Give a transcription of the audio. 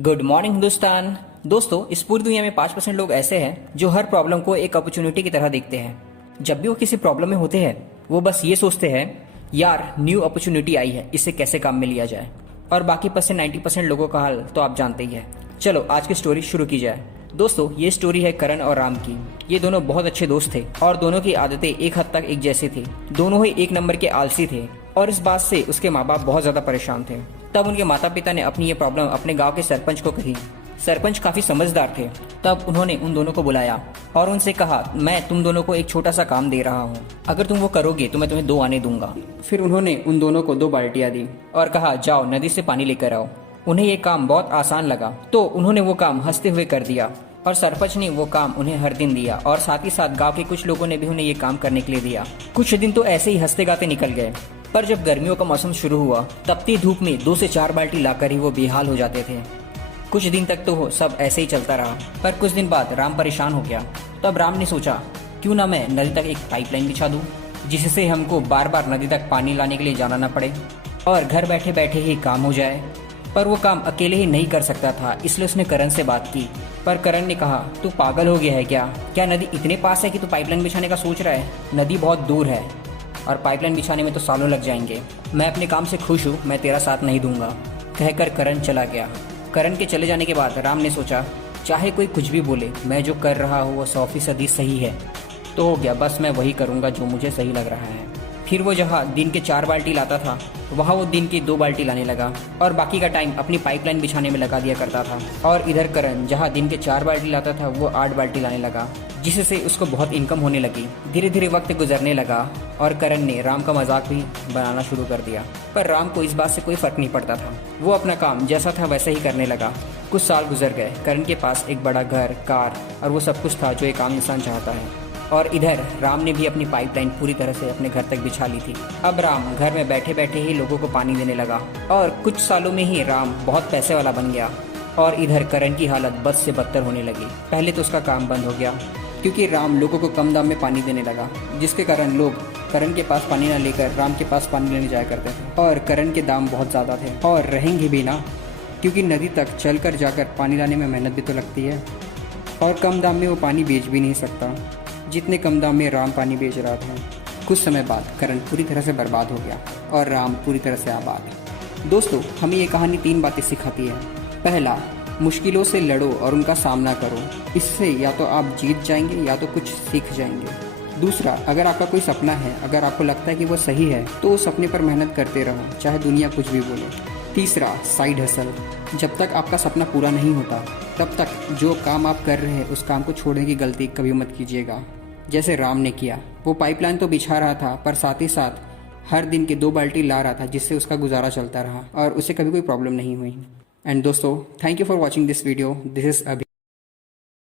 Good morning Hindustan. दोस्तों, इस पूरी दुनिया में 5% लोग ऐसे हैं जो हर प्रॉब्लम को एक अपॉर्चुनिटी की तरह देखते हैं। जब भी वो किसी प्रॉब्लम में होते हैं वो बस ये सोचते हैं, यार न्यू अपॉर्चुनिटी आई है, इससे कैसे काम में लिया जाए। और बाकी 90% लोगों का हाल तो आप जानते ही है। चलो आज की स्टोरी शुरू की जाए। दोस्तों, ये स्टोरी है करण और राम की। ये दोनों बहुत अच्छे दोस्त थे और दोनों की आदतें एक हद तक एक जैसी थी। दोनों ही एक नंबर के आलसी थे और इस बात से उसके माँ बाप बहुत ज्यादा परेशान थे। तब उनके माता पिता ने अपनी ये प्रॉब्लम अपने गांव के सरपंच को कही। सरपंच काफी समझदार थे। तब उन्होंने उन दोनों को बुलाया और उनसे कहा, मैं तुम दोनों को एक छोटा सा काम दे रहा हूँ, अगर तुम वो करोगे तो मैं तुम्हें 2 आने दूंगा। फिर उन्होंने उन दोनों को 2 बाल्टियां दी और कहा, जाओ नदी से पानी लेकर आओ। उन्हें ये काम बहुत आसान लगा तो उन्होंने वो काम हंसते हुए कर दिया और सरपंच ने वो काम उन्हें हर दिन दिया और साथ ही साथ गांव के कुछ लोगों ने भी उन्हें ये काम करने के लिए दिया। कुछ दिन तो ऐसे ही हंसते गाते निकल गए, पर जब गर्मियों का मौसम शुरू हुआ तपती धूप में 2 से 4 बाल्टी लाकर ही वो बेहाल हो जाते थे। कुछ दिन तक तो सब ऐसे ही चलता रहा, पर कुछ दिन बाद राम परेशान हो गया। तब राम ने सोचा, क्यों ना मैं नदी तक एक पाइपलाइन बिछा दूं, जिससे हमको बार बार नदी तक पानी लाने के लिए जाना न पड़े और घर बैठे बैठे ही काम हो जाए। पर वो काम अकेले ही नहीं कर सकता था, इसलिए उसने करण से बात की। पर करण ने कहा, तू पागल हो गया है क्या नदी इतने पास है कि तू पाइपलाइन बिछाने का सोच रहा है? नदी बहुत दूर है और पाइपलाइन बिछाने में तो सालों लग जाएंगे। मैं अपने काम से खुश हूँ, मैं तेरा साथ नहीं दूंगा, कहकर करण चला गया। करण के चले जाने के बाद राम ने सोचा, चाहे कोई कुछ भी बोले, मैं जो कर रहा हूँ वो 100% सही है, तो हो गया, बस मैं वही करूँगा जो मुझे सही लग रहा है। फिर वो जहाँ दिन के 4 बाल्टी लाता था वहाँ वो दिन की 2 बाल्टी लाने लगा और बाकी का टाइम अपनी पाइपलाइन बिछाने में लगा दिया करता था। और इधर करण जहाँ दिन के 4 बाल्टी लाता था वो 8 बाल्टी लाने लगा, जिससे उसको बहुत इनकम होने लगी। धीरे धीरे वक्त गुजरने लगा और करण ने राम का मजाक भी बनाना शुरू कर दिया, पर राम को इस बात से कोई फर्क नहीं पड़ता था। वो अपना काम जैसा था वैसे ही करने लगा। कुछ साल गुजर गए। करण के पास एक बड़ा घर, कार और वो सब कुछ था जो एक आम इंसान चाहता है। और इधर राम ने भी अपनी पाइपलाइन पूरी तरह से अपने घर तक बिछा ली थी। अब राम घर में बैठे बैठे ही लोगों को पानी देने लगा और कुछ सालों में ही राम बहुत पैसे वाला बन गया। और इधर करण की हालत बद से बदतर होने लगी। पहले तो उसका काम बंद हो गया क्योंकि राम लोगों को कम दाम में पानी देने लगा, जिसके कारण लोग करण के पास पानी न लेकर राम के पास पानी लेने जाया करते थे। और करण के दाम बहुत ज़्यादा थे और रहेंगे भी ना, क्योंकि नदी तक चलकर जाकर पानी लाने में मेहनत भी तो लगती है और कम दाम में वो पानी बेच भी नहीं सकता जितने कम दाम में राम पानी बेच रहा था। कुछ समय बाद करण पूरी तरह से बर्बाद हो गया और राम पूरी तरह से आबाद। दोस्तों, हमें ये कहानी 3 बातें सिखाती है। पहला, मुश्किलों से लड़ो और उनका सामना करो, इससे या तो आप जीत जाएंगे या तो कुछ सीख जाएंगे। दूसरा, अगर आपका कोई सपना है, अगर आपको लगता है कि वो सही है, तो उस सपने पर मेहनत करते रहो, चाहे दुनिया कुछ भी बोले। तीसरा, साइड हसल। जब तक आपका सपना पूरा नहीं होता तब तक जो काम आप कर रहे हैं उस काम को छोड़ने की गलती कभी मत कीजिएगा, जैसे राम ने किया। वो पाइपलाइन तो बिछा रहा था पर साथ ही साथ हर दिन के 2 बाल्टी ला रहा था, जिससे उसका गुजारा चलता रहा और उसे कभी कोई प्रॉब्लम नहीं हुई। एंड दोस्तों, thank you for watching this video. This is अभी